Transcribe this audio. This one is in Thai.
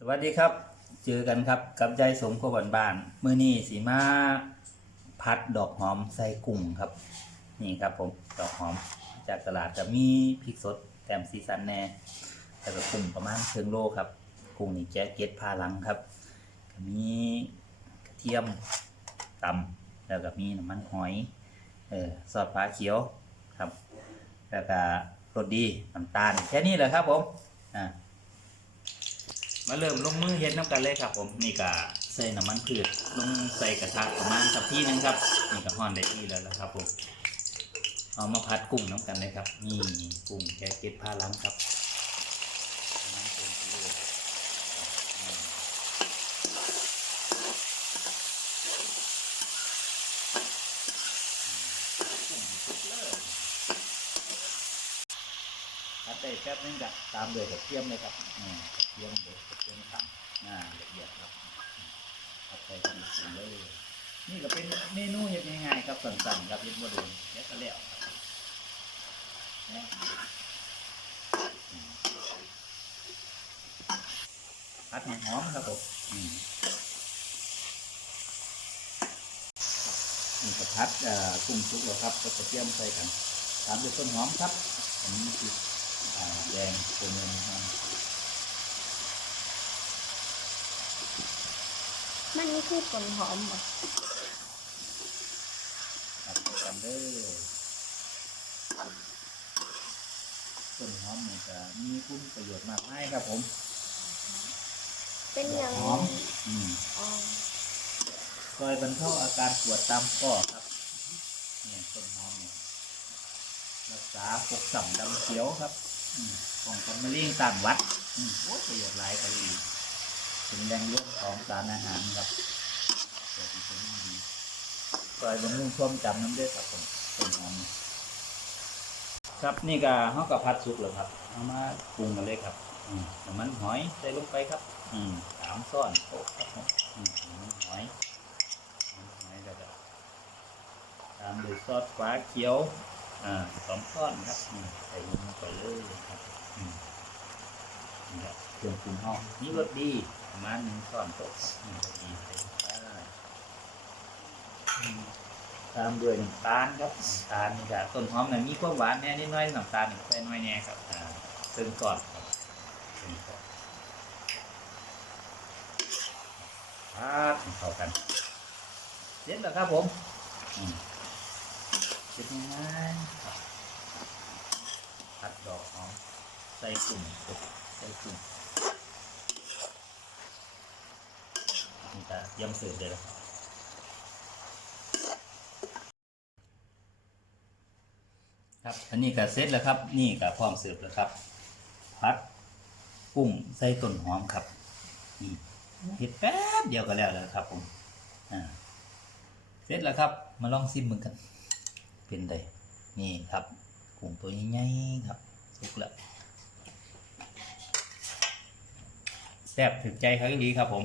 สวัสดีครับ เจอกันครับกับใจสมกบานบานมือนี้สีมาพัดดอกหอมใส่กุ้งครับ นี่ครับผมดอกหอมจากตลาดจะมีพริกสดแต้มซีซันแน่แล้วก็กุ้งประมาณเชิงโลครับ กุ้งนี่แจ๊กเก็ตพาหลังครับก็มีกระเทียมตำแล้วก็มีน้ำมันหอยเออซอสฟ้าเขียวครับ แล้วก็รสดีน้ำตาลแค่นี้แหละครับผมอ่า มาเริ่มลงมือเฮ็ดน้ำกันเลยครับ ผมนี่ก็ใส่น้ำมันพืชลงใส่กระทะประมาณสักที่นึงครับนี่ก็ห่อนได้ที่แล้วละครับ ผมเอามาพัดกุ้งน้ำกันเลยครับนี่กุ้งแกะเก็ดผ้าล้างครับพัดได้แป๊บนึงก็ตามด้วยกระเทียมเลยครับอืมเทียมเด็ดกระเทียมต่ำอ่าละเอียดครับ พัดใส่กันเลยนี่ก็เป็นเมนูเฮ็ดง่ายๆครับสั้นๆครับเฮ็ดบ่โดนแล้วก็แล้วครับพัดให้หอมครับผมนี่ก็พัดกุ้งสุกแล้วครับก็จะเตรียมใส่กันตามด้วยต้นหอมครับอันนี้คือแดงตัวเงินครับ มันนี่คือผลหอมเหรอผัดกันเด้อต้นหอมนี่ก็มีคุณประโยชน์มากมายครับผม เป็นอย่างหอมอืมอ๋อซอยบรรเทาอาการปวดตามข้อครับ เนี่ยต้นหอมเนี่ยรักษาปกสัมดำเขียวครับอืมป้องกันมะเร็งต่างวัดอืมโอ้ประโยชน์หลายครับอีก เป็นแรงร่วมของสารอาหารครับเกิดวิตามินดีซอยบำรุงควมจำน้ำเด้อครับผมต้นหอมครับนี่ก็ห้อกระพัดสุกแล้วครับเอามาปรุงกันเลยครับอืมน้ำมันหอยใส่ลงไปครับ อืมสามซ้อนโอ้ครับผมอืมน้ำมันหอยนี่ก็จะตามด้วยซอสฟ้าเขียว อ่าสองก้อนครับอืมใส่ลงไปเลยครับอืมนี่ครับเครื่องปรุงห้องนี่รสดี ประมาณหนึ่งช้อนโต๊ะนี่รสดีใส่ลงไปอืมตามด้วยน้ำตาลครับน้ำตาลนี่ครับต้นหอมเนี่ยมีความหวานแน่นิดหน้อยน้ำตาลนี่ใส่น้อยแน่ครับอ่าเติมก่อนครับเติมก่อนครับเข้ากันเสร็จแล้วครับผมอืมเสร็จง่ายๆครับผัดดอกหอมใส่กลุ่มใส่กลุ่ม นี่จะเยี่ยมเสิร์ฟเลยนะครับครับ อันนี้ก็เสร็จแล้วครับ นี่ก็พร้อมเสิร์ฟแล้วครับผัดกุ้งใส่ต้นหอมครับนี่เห็ดแป๊บเดียวก็แล้วแล้วครับผมอ่าเสร็จแล้วครับ มาลองซิมมึงกัน เป็นไดนี่ครับกุ้งตัวใหญ่ๆครับสุกแล้วแซ่บถึกใจครับดีครับผม